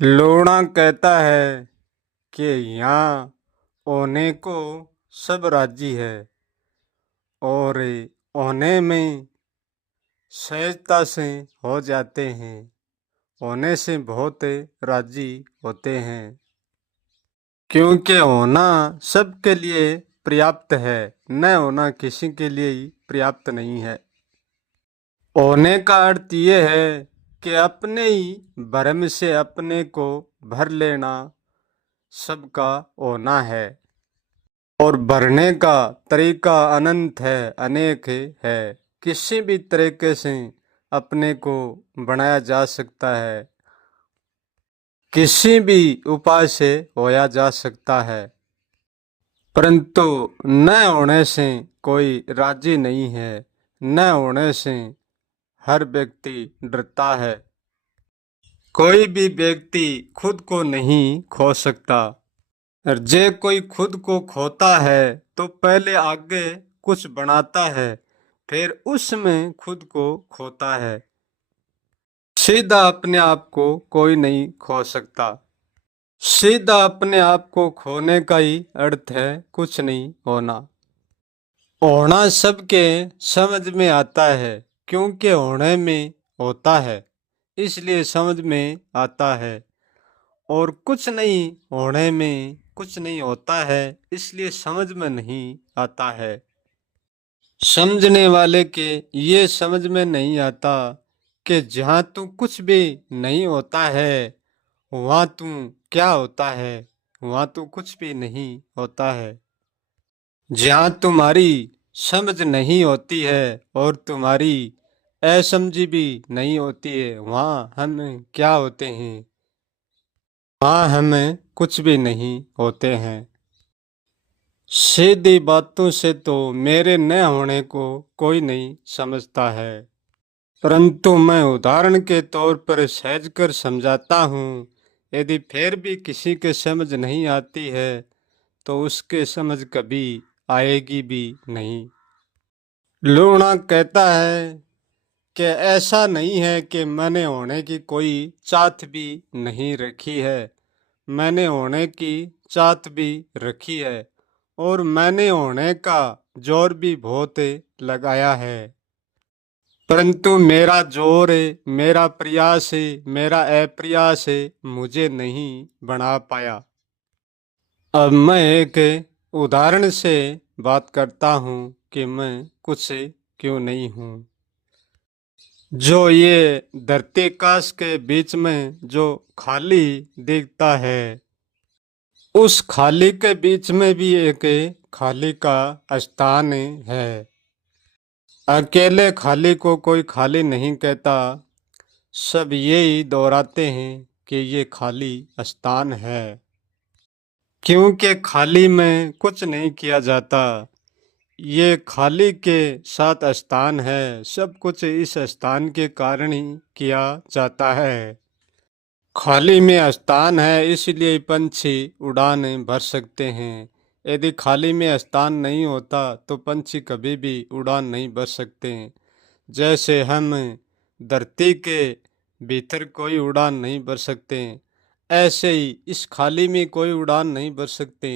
लूणा कहता है कि यहाँ होने को सब राजी है और होने में सहजता से हो जाते हैं, होने से बहुत राजी होते हैं, क्योंकि होना सबके लिए पर्याप्त है, न होना किसी के लिए ही पर्याप्त नहीं है। होने का अर्थ ये है कि अपने ही भरम से अपने को भर लेना सबका होना है, और भरने का तरीका अनंत है, अनेक है। किसी भी तरीके से अपने को बनाया जा सकता है, किसी भी उपाय से होया जा सकता है, परंतु न होने से कोई राजी नहीं है, न होने से हर व्यक्ति डरता है। कोई भी व्यक्ति खुद को नहीं खो सकता, और जे कोई खुद को खोता है तो पहले आगे कुछ बनाता है, फिर उसमें खुद को खोता है। सीधा अपने आप को कोई नहीं खो सकता। सीधा अपने आप को खोने का ही अर्थ है कुछ नहीं होना। होना सबके समझ में आता है, क्योंकि होने में होता है, इसलिए समझ में आता है। और कुछ नहीं होने में कुछ नहीं होता है, इसलिए समझ में नहीं आता है। समझने वाले के ये समझ में नहीं आता कि जहाँ तू कुछ भी नहीं होता है वहाँ तू क्या होता है, वहाँ तू कुछ भी नहीं होता है। जहाँ तुम्हारी समझ नहीं होती है और तुम्हारी असमझी भी नहीं होती है, वहाँ हम क्या होते हैं, वहाँ हमें कुछ भी नहीं होते हैं। सीधी बातों से तो मेरे न होने को कोई नहीं समझता है, परंतु मैं उदाहरण के तौर पर सहज कर समझाता हूँ। यदि फिर भी किसी के समझ नहीं आती है तो उसके समझ कभी आएगी भी नहीं। लूणा कहता है कि ऐसा नहीं है कि मैंने होने की कोई चाहत भी नहीं रखी है, मैंने होने की चाहत भी रखी है, और मैंने होने का जोर भी बहुत लगाया है, परंतु मेरा जोर, मेरा प्रयास, मेरा अप्रयास मुझे नहीं बना पाया। अब मैं एक उदाहरण से बात करता हूँ कि मैं कुछ क्यों नहीं हूँ। जो ये धरती काश के बीच में जो खाली दिखता है, उस खाली के बीच में भी एक खाली का स्थान है। अकेले खाली को कोई खाली नहीं कहता, सब यही दोहराते हैं कि ये खाली स्थान है, क्योंकि खाली में कुछ नहीं किया जाता। ये खाली के साथ स्थान है, सब कुछ इस स्थान के कारण ही किया जाता है। खाली में स्थान है, इसलिए पंछी उड़ान भर सकते हैं। यदि खाली में स्थान नहीं होता तो पंछी कभी भी उड़ान नहीं भर सकते। जैसे हम धरती के भीतर कोई उड़ान नहीं भर सकते, ऐसे ही इस खाली में कोई उड़ान नहीं भर सकते।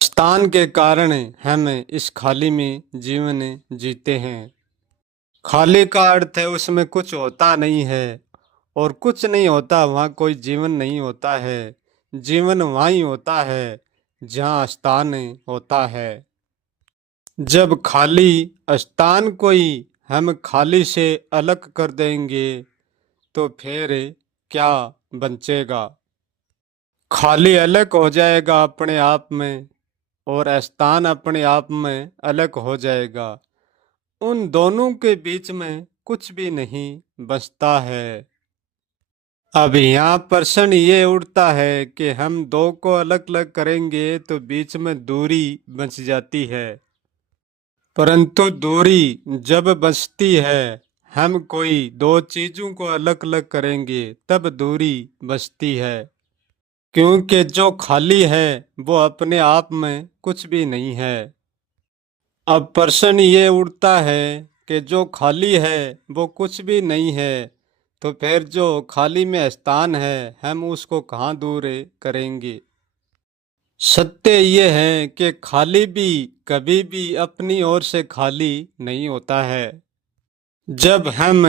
स्थान के कारण हम इस खाली में जीवन जीते हैं। खाली का अर्थ है उसमें कुछ होता नहीं है, और कुछ नहीं होता वहाँ कोई जीवन नहीं होता है। जीवन वहाँ ही होता है जहाँ स्थान होता है। जब खाली स्थान को ही हम खाली से अलग कर देंगे तो फिर क्या बचेगा। खाली अलग हो जाएगा अपने आप में, और स्थान अपने आप में अलग हो जाएगा। उन दोनों के बीच में कुछ भी नहीं बचता है। अब यहाँ प्रश्न ये उठता है कि हम दो को अलग अलग करेंगे तो बीच में दूरी बच जाती है, परंतु दूरी जब बचती है, हम कोई दो चीजों को अलग अलग करेंगे तब दूरी बचती है, क्योंकि जो खाली है वो अपने आप में कुछ भी नहीं है। अब प्रश्न ये उठता है कि जो खाली है वो कुछ भी नहीं है, तो फिर जो खाली में स्थान है हम उसको कहाँ दूर करेंगे। सत्य ये है कि खाली भी कभी भी अपनी ओर से खाली नहीं होता है। जब हम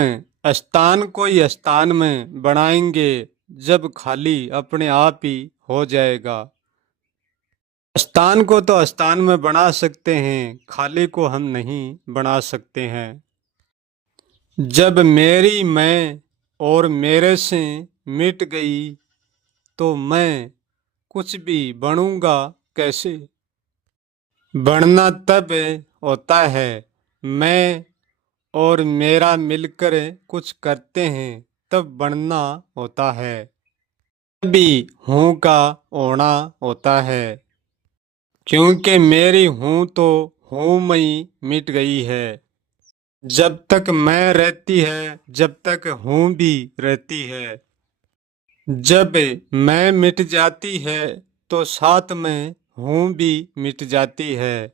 स्थान कोई स्थान में बनाएंगे, जब खाली अपने आप ही हो जाएगा। स्थान को तो स्थान में बना सकते हैं, खाली को हम नहीं बना सकते हैं। जब मेरी मैं और मेरे से मिट गई तो मैं कुछ भी बनूंगा कैसे। बनना तब होता है मैं और मेरा मिलकर कुछ करते हैं, तब बनना होता है। तभी हूँ का होना होता है, क्योंकि मेरी हूँ तो हूँ मई मिट गई है। जब तक मैं रहती है, जब तक हूँ भी रहती है। जब मैं मिट जाती है तो साथ में हूँ भी मिट जाती है।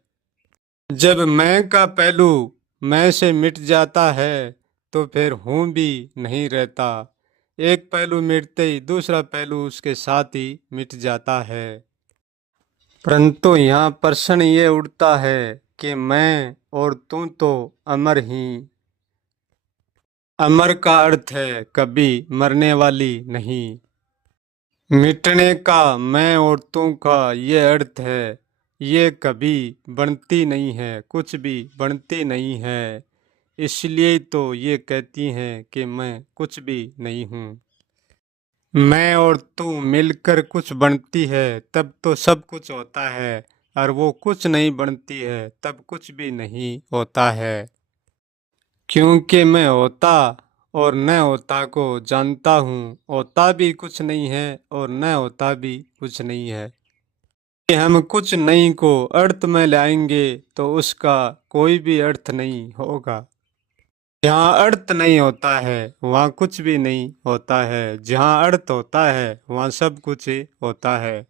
जब मैं का पहलू मैं से मिट जाता है तो फिर हूँ भी नहीं रहता। एक पहलू मिटते ही दूसरा पहलू उसके साथ ही मिट जाता है। परंतु यहाँ प्रश्न ये उठता है कि मैं और तू तो अमर ही। अमर का अर्थ है कभी मरने वाली नहीं। मिटने का मैं और तू का ये अर्थ है ये कभी बनती नहीं है, कुछ भी बनती नहीं है। इसलिए तो ये कहती हैं कि मैं कुछ भी नहीं हूँ। मैं और तू मिलकर कुछ बनती है तब तो सब कुछ होता है, और वो कुछ नहीं बनती है तब कुछ भी नहीं होता है। क्योंकि मैं होता और न होता को जानता हूँ, होता भी कुछ नहीं है और न होता भी कुछ नहीं है। कि हम कुछ नहीं को अर्थ में लाएंगे तो उसका कोई भी अर्थ नहीं होगा। जहाँ अर्थ नहीं होता है वहाँ कुछ भी नहीं होता है, जहाँ अर्थ होता है वहाँ सब कुछ होता है।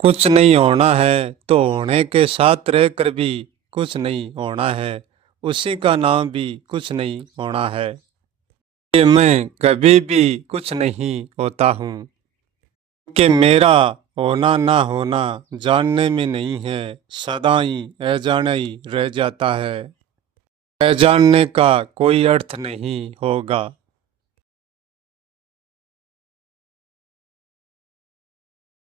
कुछ नहीं होना है तो होने के साथ रहकर भी कुछ नहीं होना है, उसी का नाम भी कुछ नहीं होना है। कि मैं कभी भी कुछ नहीं होता हूँ, कि मेरा होना ना होना जानने में नहीं है, सदा ही अजाना ही रह जाता है। अजानने का कोई अर्थ नहीं होगा।